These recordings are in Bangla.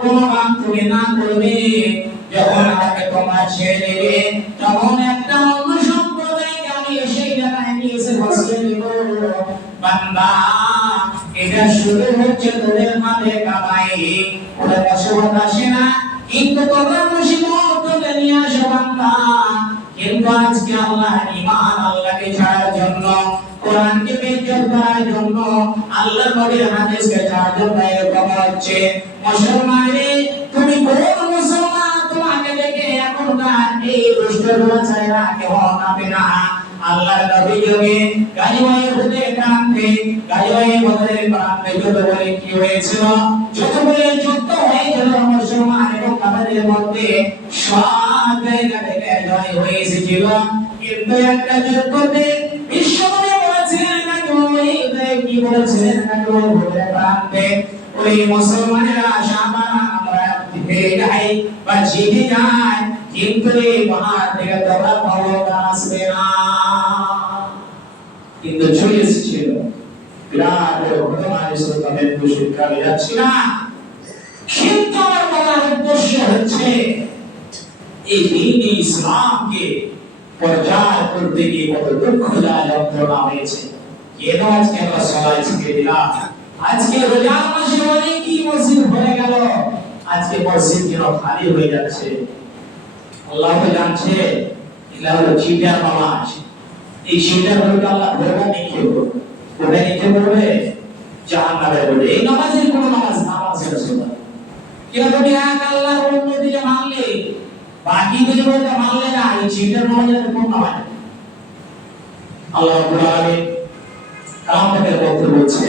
গুণগান তুমি না করবে যখন আমাকে তোমরা ছেড়ে দেবে তখন একটা অন্য সম্প্রদায়কে আমি সেই জায়গায় নিয়ে এসে বসিয়ে দেব বান্দা এটা শুরু হচ্ছে তোদের মাঝে কামাই ওরা মুসিবত আসে না কিন্তু তোমরা মুসিবত তোদের নিয়ে আসো বান্দা কিন্তু আজকে আল্লাহ ইমান আল্লাহকে ছাড়ার জন্য কোরআনকে বেজ্জত করার জন্য আল্লাহ নবীর হাদিসকে ছাড়ার জন্য এরকম হচ্ছে? মুসলমানে তুমি কোন মুসলমান? তোমাকে দেখে এখনকার এই দুষ্ট চাইরা কেউ নাবে না। আল্লাহর নবী যুগে গাজওয়ায়ে হুদের প্রান্তে গাজওয়ায়ে বদরের প্রান্তে যুদ্ধ বলে কি হয়েছিল? যুদ্ধ বলে যুদ্ধ হয়েছিল মুসলমান এবং কাফেরদের মধ্যে সব জায়গা থেকে জয় হয়ে এসেছিল কিন্তু একটা যুদ্ধতে বিশ্বনবী বলেছিলেন ওই মুসলমানেরা আশাবা আমরা ফিরে যাই বা যাই কিন্তু এই থেকে ক্ষমতা আসবে না। কিন্তু চলে এসেছিল। বিরাট না। কিন্তু আমার উদ্দেশ্য হচ্ছে, এই দিন ইসলামকে প্রচার করতে গিয়ে কত দুঃখ যন্ত্রণা হয়েছে। কেন আজকে আমরা সবাই আজকে রোজার মাসে অনেকই মসজিদ আজকে মসজিদ যেন হয়ে যাচ্ছে। আল্লাহ এই চিটার নামাজের কোনো নামাজ নামাজ আছে না কেউ তুমি এক আল্লাহর বাকি কিছু বলতে মানলে না, এই চিটার নামাজের কোন থেকে বলতে বলছে,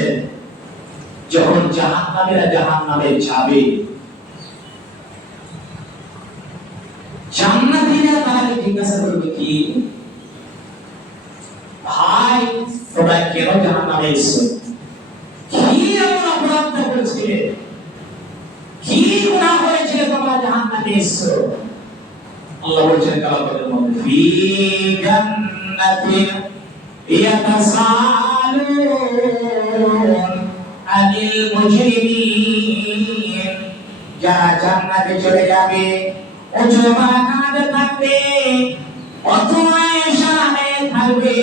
যখন জাহান্নামীরা জাহান্নামে যাবে, জান্নাতীরা তাকে জিজ্ঞাসা করবে কি? ভাই, তোমরা কেন জাহান্নামে এসেছ? কি এমন অপরাধ করেছিলে? কি গুনাহ করেছিলে তোমরা জাহান্নামে এসেছ? আল্লাহ বলছেন কালামের মধ্যে ফি জান্নাতিন ইয়াতাসালুন জান্নাতে চলে যাবে। উঁচু মাকামে থাকবে অথবা সামনে থাকবে।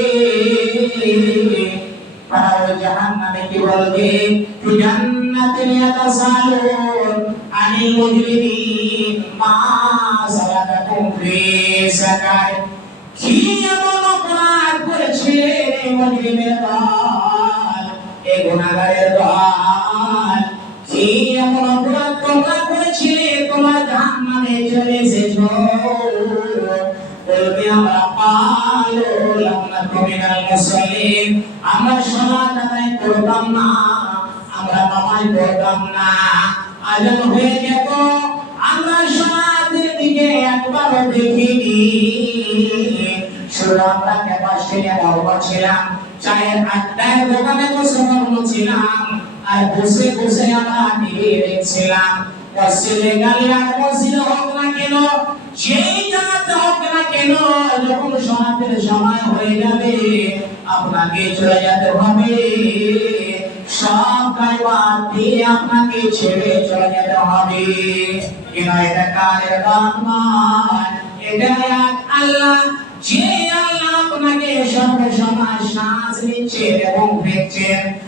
করেছিলে তোমার জাহান্নামে চলে এসেছ আমরা সমাজের দিকে একবার দেখিনি। আমরা ক্যাপাসিটি বাবা ছিলাম, চায়ের আড্ডায় দোকানে বসে ছিলাম, আর বসে বসে আমরা টিভি দেখছিলাম। আপনাকে চলে যেতে হবে। সব আপনাকে ছেড়ে চলে যেতে হবে। কেন এটা কারের গান এটা এক আল্লাহ। যে আল্লাহ আপনাকে সর্বসময় শ্বাস নিচ্ছে এবং দেখছেন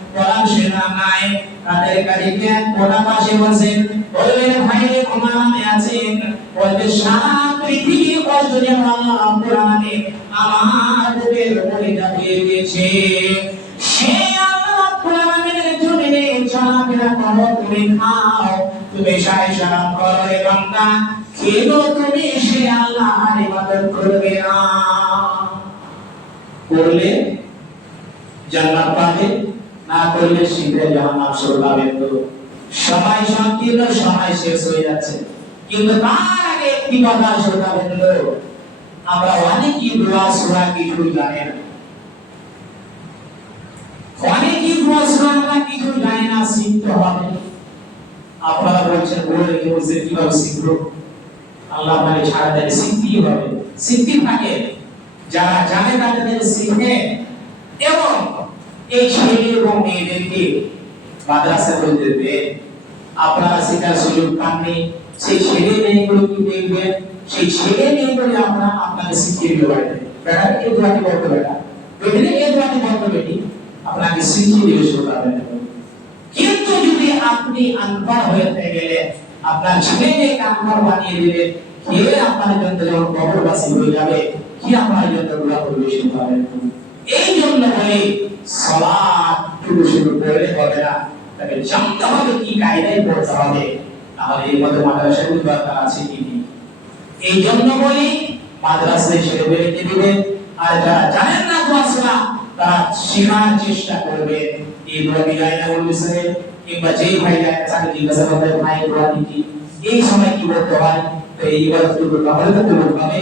পড়াশোনা নাই তাদের গাড়িতে কোনা পাশে বসেন বললেন ভাই তোমার নামে আছেন বলতে সারা পৃথিবী কষ্ট আল্লাহ আমার বুকের উপরে চাপিয়ে দিয়েছে। সে আল্লাহ রাব্বুল জমিনে চলাফেরা করো তুমি খাও, তুমি সাই সারাপ করো রে বান্দা। কেন তুমি সে আল্লাহর ইবাদত করবে না। করলে জান্নাত পাবে। না করলে শীঘ্র জাহান্নাম শুরু পাবে তো। সময় সংকীর্ণ, সময় শেষ হয়ে যাচ্ছে। কিন্তু তার আগে একটি কথা শ্রোতা বৃন্দ আমরা সোয়া কিছু জানি না। অনেকই দোয়া সোয়া আমরা কিছু জানি না শিখতে হবে। আপনারা বলছেন, বলে কীভাবে শিখব আল্লাহ ছাড়া দেয় শিখতেই হবে। শিখতেই থাকে। যারা জানে তাদের শিখে এবং এই ছেলে এবং মেয়েদেরকে মাদ্রাসা বলতে দেবে। আপনারা শেখার সুযোগ পাননি। সেই ছেলে মেয়েগুলো কি দেখবেন? সেই ছেলে মেয়েগুলো আমরা আপনাকে শিখিয়ে দেবো বাড়িতে বেটা এই দোয়াটি বলতে বেটা বেটে এই দোয়াটি বলতে বেটি আপনাকে শিখিয়ে দেবে শোনাবেন কিন্তু যদি আপনি আনপড় হয়ে গেলে, আপনার ছেলে মেয়েকে আনপড় বানিয়ে দিলে, কে আপনার জন্য যখন কবরবাসী হয়ে যাবে? কি আপনার জন্য দোয়া করবে শোনাবেন এই জন্য বলে সালাত শুরু শুরু করলে হবে না। তাকে জানতে হবে কি কায়দায় পড়তে হবে। তাহলে এই মধ্যে মাদ্রাসাগুলো দরকার আছে কি কি এই জন্য বলি, মাদ্রাসায় ছেলে বেরিয়ে দিবেন আর যারা জানেন না দোয়া তারা শেখার চেষ্টা করবে। এই দোয়া বিদায় না কিংবা যেই ভাই তাকে জিজ্ঞাসা করবে ভাই এই সময় কি বলতে হয়? তো এই ইবাদত করতে তাহলে তো হবে।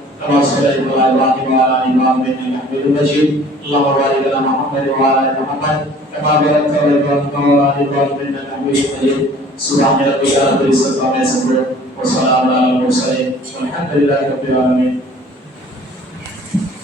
كما صليت على ابراهيم وعلى ال ابراهيم انك حميد مجيد اللهم بارك على محمد وعلى ال محمد كما باركت على ابراهيم وعلى ال ابراهيم انك حميد مجيد سبحان ربك رب العزه عما يصفون وسلام على المرسلين والحمد لله رب العالمين